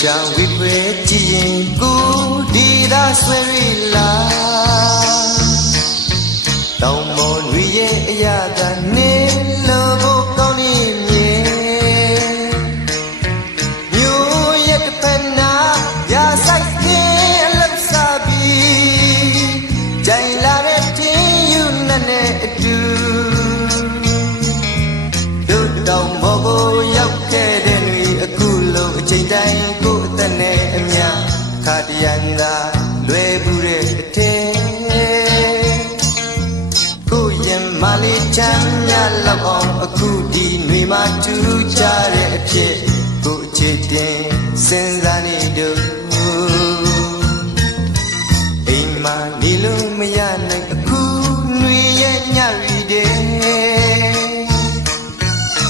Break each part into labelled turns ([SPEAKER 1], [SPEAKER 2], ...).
[SPEAKER 1] ရှာဝိဖွေကြည်ရင်ကိုဒီသာဆွဲရလာတောင်းမွန်ရီရဲ့အရာကနေလို့ဖို့ကောင်းနေမြေမျိုးရဲ့တစ်ဖက်နာရာဆိုင်ကင်းအ lập စားပြီးကြိုင်လာတဲ့တင်းယူနဲ့နဲ့အတူတို့တောင်ဘောကိုရောက်ခဲ့တဲ့တွေအခုလုံးအချိန်တိုင်းကိုယ်အသက်နဲ့အမျှ ခါတရန်သာလွယ်ဘူးတဲ့အထက်ကိုရင်မလေးချမ်းမြလောက်အောင်အခုဒီຫນွေမှာတူကြတဲ့အဖြစ်ကိုချစ်တင်စဉ်းစားနေတို့အိမ်မှာနေလို့မရနိုင်အခုຫນွေရဲ့ညရီတဲ့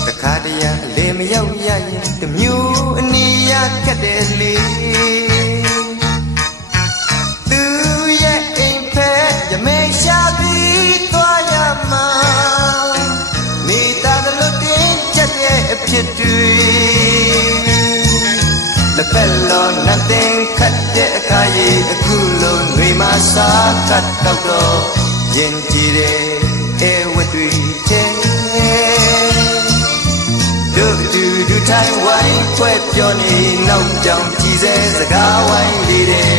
[SPEAKER 1] တခါတရံအလေမရောက်ရရင်တစ်မျိုးအနီးရကတ်တယ်လေ လက်ဖက်လောနတ်တင်ခတ်တဲ့အခါရီအခုလုံးတွေမှာစားခတ်တော့တော့ရင်ကြည်တဲ့အဲဝတ်တွေတဲ့တို့တူဒူထိုင်ဝိုင်းဖွဲ့ပြောနေနောက်ကြောင်ကြည်စဲစကားဝိုင်းလေးတဲ့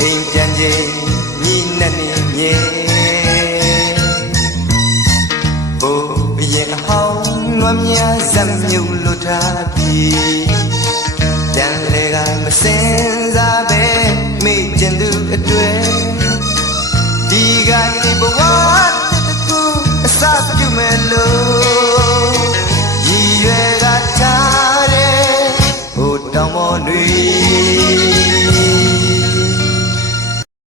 [SPEAKER 1] အိမ်ပြန်ချိန်ညီနဲ့နေမြေဘိုးရင်အဟောင်းနွမ်းမြဇက်မြုပ်လွတ်ထားပြီ အတွေ့ဒီကနေဘဝတစ်ခုအစပြုမယ်လို့ရည်ရွယ်တာချတဲ့ဟိုတောင်ပေါ်တွေ